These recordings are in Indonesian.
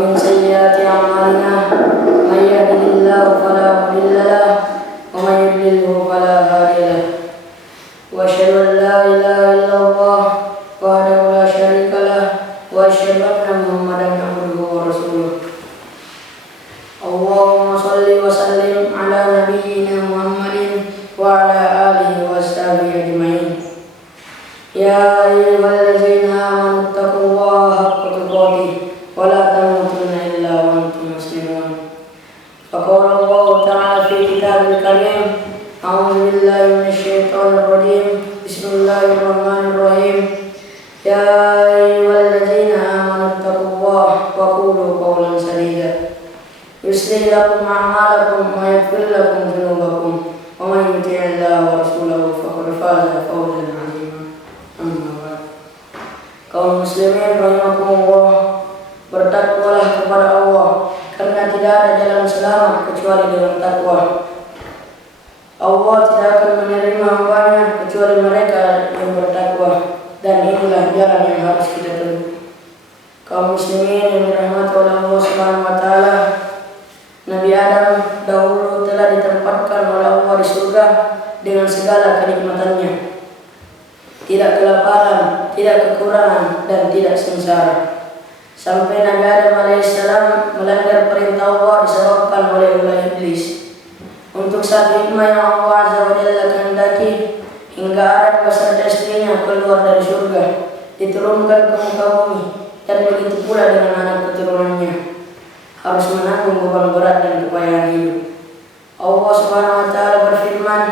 ومن سيئات أعمالنا من يهده الله فلا مضل له ومن يضلل فلا هادي له وأشهد أن لا إله إلا الله وحده لا شريك له وأشهد أن محمدا عبده ورسوله اللهم صل وسلم على نبينا محمد وعلى آله وصحبه أجمعين يا أيها الذين آمنوا اتقوا الله حق تقاته ولا تموتن إلا وأنتم مسلمون فقال الله تعالى في كتابه الكريم أعوذ بالله من الشيطان الرجيم بسم الله الرحمن الرحيم يا أيها الذين آمنوا اتقوا الله وقولوا قولا سديدا يصلح لكم أعمالكم ويغفر لكم ذنوبكم ومن يطع الله ورسوله فقد فاز فوزا عظيما أما بعد kaum muslimin rahimakumullah, bertakwalah kepada Allah karena tidak ada jalan selamat kecuali dengan takwa. Allah tidak akan menerima hambanya kecuali mereka yang bertakwa, dan inilah jalan yang harus kita tempuh. Kaum muslimin yang dirahmati oleh Allah Subhanahu wa taala, Nabi Adam dahulu telah ditempatkan oleh Allah di surga dengan segala kenikmatannya. Tidak kelaparan, tidak kekurangan, dan tidak sengsara. Sampai Nabi Adam alaihissalam melanggar perintah Allah disebabkan oleh ulah iblis. Untuk satu hikmah yang Allah Azza wa Jalla kehendaki, hingga Adam beserta istrinya keluar dari surga, diturunkan ke muka bumi, dan begitu pula dengan anak keturunannya harus menanggung beban berat dan kepayahan hidup. Allah Subhanahu wa taala berfirman,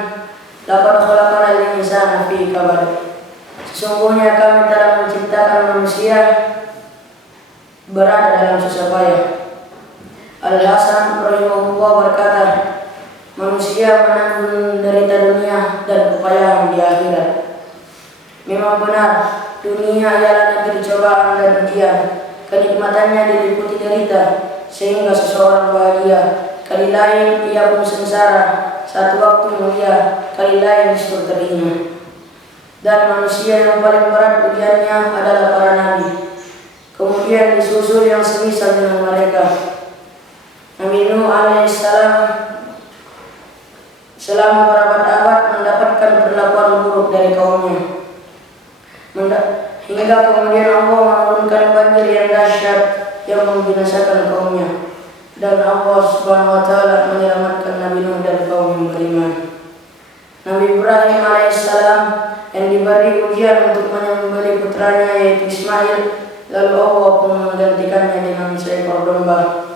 "Laqad khalaqnal insana fi kabad." Sesungguhnya kami telah menciptakan manusia berada dalam susah payah. Al-Hasan rahimahullah berkata, manusia menanggung derita dunia dan kepayahan di akhirat. Memang benar, dunia ialah negeri cobaan dan ujian. Kenikmatannya diliputi derita, sehingga seseorang bahagia. Kali lain ia pun sengsara, satu waktu mulia, kali lain justru terhina. Dan manusia yang paling berat ujiannya adalah para nabi. Kemudian disusul yang semisal dengan mereka. Nabi Nuh alaihissalam selama berabad-abad mendapatkan perlakuan buruk dari kaumnya, hingga kemudian Allah menurunkan banjir yang dahsyat yang membinasakan kaumnya, dan Allah Subhanahu wa taala menyelamatkan Nabi Nuh dan kaum yang beriman. Nabi Ibrahim alaihissalam yang diberi ujian untuk menyembelih putranya yaitu Ismail, lalu Allah pun menggantikannya dengan seekor domba.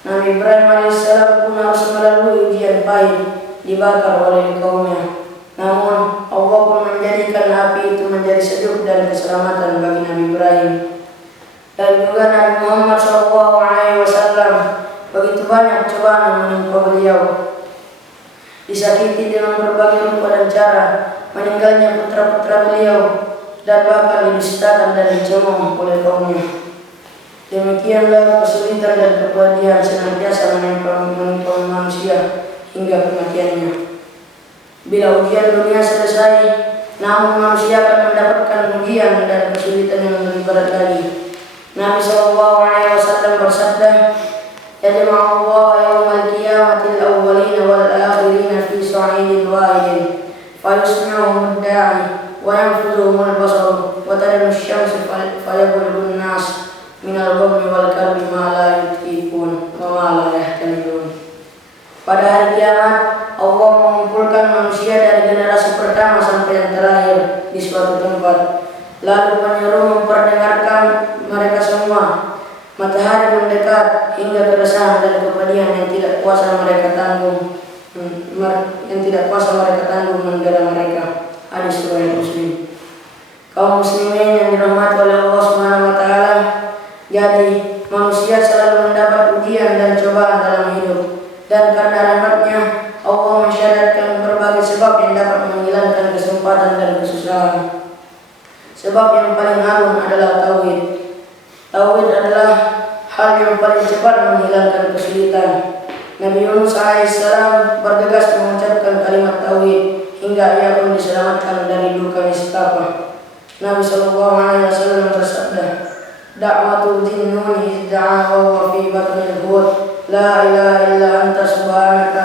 Nabi Ibrahim alaihissalam pun harus melalui ujian pahit, dibakar oleh kaumnya. Namun Allah pun menjadikan api itu menjadi sejuk dan keselamatan bagi Nabi Ibrahim. Dan juga Nabi Muhammad SAW, begitu banyak cobaan yang menimpa beliau. Disakiti dengan berbagai rupa dan cara, meninggalnya putra-putra beliau, dan bahkan didustakan dan dicemooh oleh kaumnya. Demikianlah kesulitan dan kepedihan senantiasa menimpa manusia hingga kematiannya. Bila ujian dunia selesai, namun manusia akan mendapatkan ujian dan kesulitan yang lebih berat lagi. Nabi SAW bersabda, "Yajma'u Allah yawmal qiyamatil awwalina wal akhirina fi sa'idin wahidin, fayusmi'uhum ad-da'i wa yanfudhuhum al-basar wa tadnu asy-syamsu fayablughun nas minal ghammi wal karbi ma la yutiqun wa ma la yahtamilun." Pada hari kiamat, Allah mengumpulkan manusia dari generasi pertama sampai yang terakhir di suatu tempat. Lalu penyeru memperdengarkan mereka semua. Matahari mendekat hingga keresahan dan kepedihan yang tidak kuasa mereka tanggung, menggala mereka. Hadis riwayat Muslim. Kaum muslimin yang dirahmati oleh Allah Subhanahu wa taala, jadi manusia selalu mendapat ujian dan cobaan dalam hidup. Dan karena rahmatnya, Allah mensyariatkan berbagai sebab yang dapat menghilangkan kesempatan dan kesusahan. Sebab yang paling agung adalah tauhid. Tauhid adalah hal yang paling cepat menghilangkan kesulitan. Nabi Yunus alaihissalam bergegas mengucapkan kalimat tauhid hingga ia pun diselamatkan dari duka nistapa. Nabi SAW bersabda, "Da'watul jinnun idda'a wa la ilaha illa anta subhanaka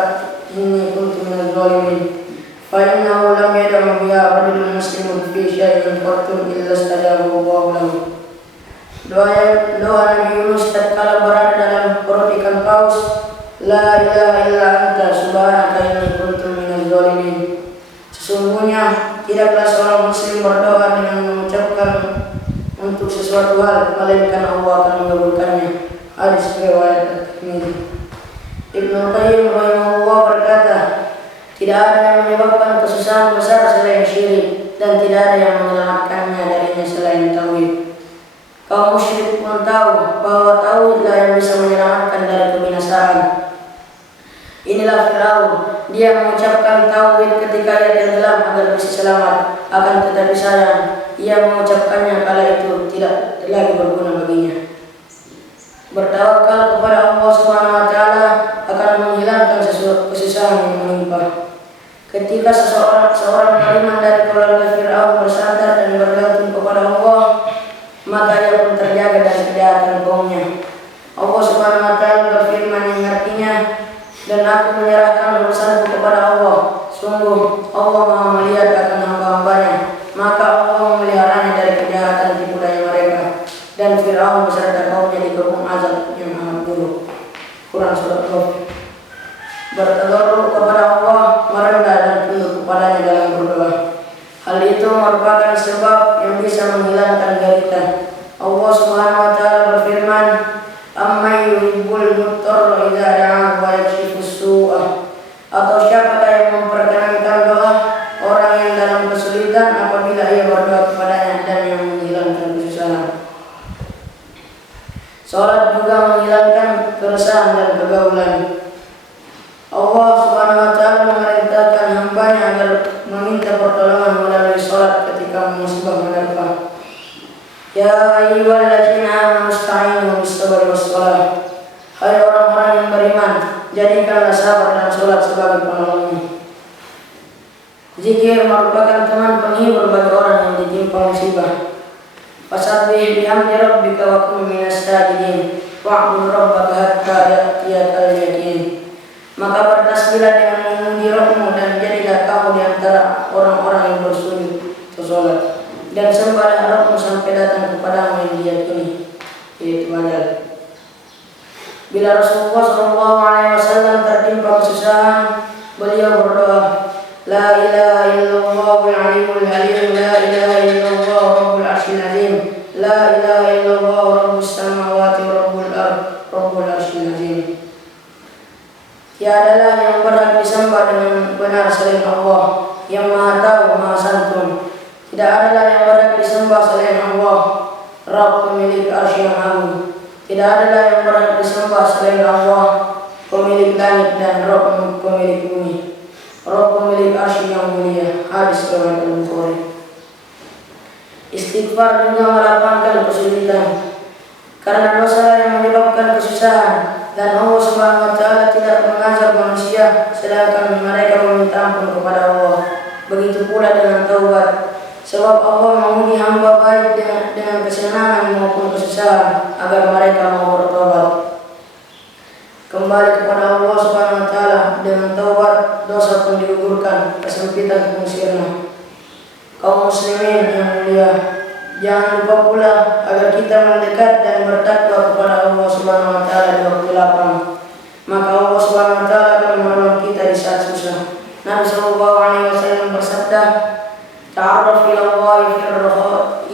inni kuntu minadh dhalimin. Fa innahu lam yad'u biha rajulun muslimun fi syai'in qattu illa istajabahu Allahu lahu. Doa Nabi Yunus tatkala berada dalam perut ikan paus, la ilaha illa anta subhanaka inni kuntu minadh dhalimin. Sesungguhnya tidaklah seorang muslim berdoa dengan mengucapkan untuk sesuatu hal melainkan Allah akan mengabulkannya. Hadis riwayat At-Tirmidzi. Ibnu Qayyim rahimahullah berkata, tidak ada yang menyebabkan kesusahan besar selain syirik, dan tidak ada yang menyelamatkannya darinya selain tauhid. Kaum musyrik pun tahu bahwa tauhidlah yang bisa menyelamatkan dari kebinasaan. Inilah Firaun, dia mengucapkan tauhid ketika ia tenggelam agar bisa selamat. Akan tetapi sayang, ia mengucapkannya kala itu tidak lagi berguna baginya. Bertawakal kepada Allah Subhanahu wa taala akan menghilangkan kesusahan yang menimpa. Ketika seorang beriman dari keluarga Firaun bersandar dan bergantung kepada Allah, maka ia pun terjaga dari kejahatan kaumnya. Allah Subhanahu wa taala berfirman yang artinya, dan aku menyerahkan urusanku kepada Allah. Sungguh Allah Maha melihat akan hamba-hambanya, maka Allah memeliharanya dari kejahatan tipu daya mereka. Dan Firaun beserta kaumnya dikepung azab yang amat buruk. Quran Surat Ghafir. Bertadarruk kepada Allah, merendah dan tunduk kepadanya dalam berdoa. Hal itu merupakan sebab yang bisa menghilangkan derita. Allah Subhanahu wa taala berfirman, "Amman yuhibbul muttarra idza da'ahu wa yakshifus su'a." Atau siapakah yang memperkenankan doa orang yang dalam kesulitan apabila ia berdoa kepadanya dan yang menghilangkan kesusahan. Salat juga menghilangkan keresahan dan kegaulan. Allah Subhanahu wa taala memerintahkan hambanya agar meminta pertolongan melalui salat ketika musibah menerpa. Ya ayyuhalladzina amanu ista'inu bis-sabri was-shalah. Hai orang-orang yang beriman, jadikanlah sabar dan salat sebagai penolongnya. Zikir merupakan teman penghibur bagi orang yang ditimpa musibah. Fasabbih bihamdi rabbika wa kun minas sajidin wa'bud rabbaka hatta ya'tiyakal yaqin. Maka bertasbihlah dengan memuji Rabbmu dan jadilah kamu di antara orang-orang yang bersujud atau salat, dan sembahlah Rabbmu sampai datang kepadamu yang diyakini, yaitu ajal. Bila Rasulullah SAW tertimpa kesusahan, beliau berdoa, La ilaha illallahul alimul halim, la ilaha illallah rabbul arsyil azim, la ilaha illallah rabbus samawati rabbul ard, rabbul arsyil azim. Tiadalah yang berhak disembah dengan benar selain Allah, yang Maha Tahu, Maha Santun. Tidak adalah yang berhak disembah selain Allah, Rabb pemilik arsy yang agung. Tidak adalah yang berhak disembah selain Allah, pemilik langit, dan Rabb pemilik bumi, Rabb pemilik arsy yang mulia. Hadis riwayat Al-Bukhari. Istighfar juga melapangkan kesulitan, karena dosa yang menyebabkan kesusahan. Dan Allah Subhanahu wa taala tidak mengazab manusia sedangkan mereka meminta ampun kepada Allah. Begitu pula dengan taubat. Sebab Allah memuji hamba baik dengan kesenangan maupun kesusahan agar mereka mau bertobat. Kembali kepada Allah Subhanahu wa taala dengan taubat, dosa pun digugurkan, kesempitan pun sirna. Kaum muslimin yang mulia, jangan lupa pula agar kita mendekat dan bertakwa kepada Allah Subhanahu wa taala di waktu lapang. Maka Allah Subhanahu wa taala akan menolong kita di saat susah. Nabi sallallahu alaihi wasallam bersabda, "Ta'arraf ila Allah fil raha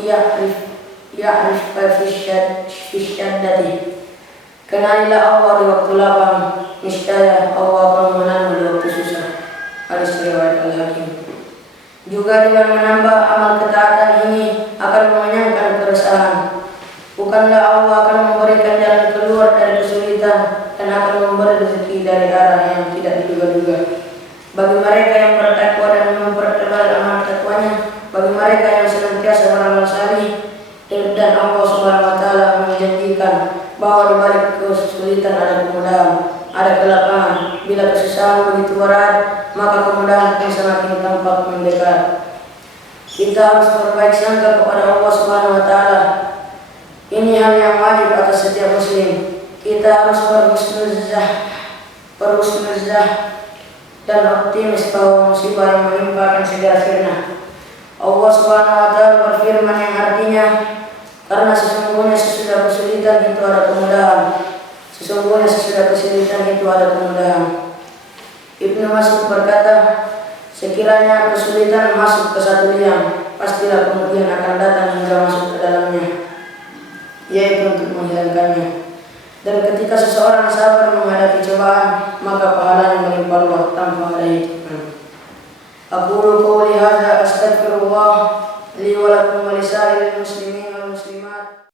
ya'rifka fi syaddati." Kenalilah Allah di waktu lapang, niscaya Allah akan mengenalmu di waktu susah. Hadis riwayat Al-Hakim. Juga dengan menambah amal ketaatan ini akan mengenyangkan keresahan. Bukanlah Allah akan memberikan jalan keluar dari kesulitan dan akan memberi rezeki dari arah yang tidak diduga-duga. Bagi mereka yang bertakwa dan mempertebal amal takwanya, bagi mereka yang senantiasa beramal salih, dan Allah Subhanahu wa taala menjanjikan bahwa di balik kesulitan ada kemudahan, ada kelapangan. Bila kesusahan begitu berat, maka kemudahan akan semakin tampak mendekat. Kita harus berbaik sangka kepada Allah Subhanahu wa taala. Ini hal yang wajib atas setiap muslim. kita harus berhusnuzah dan optimis bahwa musibah yang menimpa akan segera sirna. Allah Subhanahu wa Ta'ala berfirman yang artinya, karena sesungguhnya sesudah kesulitan itu ada kemudahan. Sesungguhnya sesudah kesulitan itu ada kemudahan. Ibnu Mas'ud berkata, sekiranya kesulitan masuk ke satu liang, pastilah kemudian akan datang hingga masuk ke dalamnya, yaitu untuk menghilangkannya. Dan ketika seseorang sabar menghadapi cobaan, maka pahalanya melimpah ruah tanpa ada hitungan. Aqulu qouli hadza astaghfirullah li wa lakum wa lisa'iril muslimin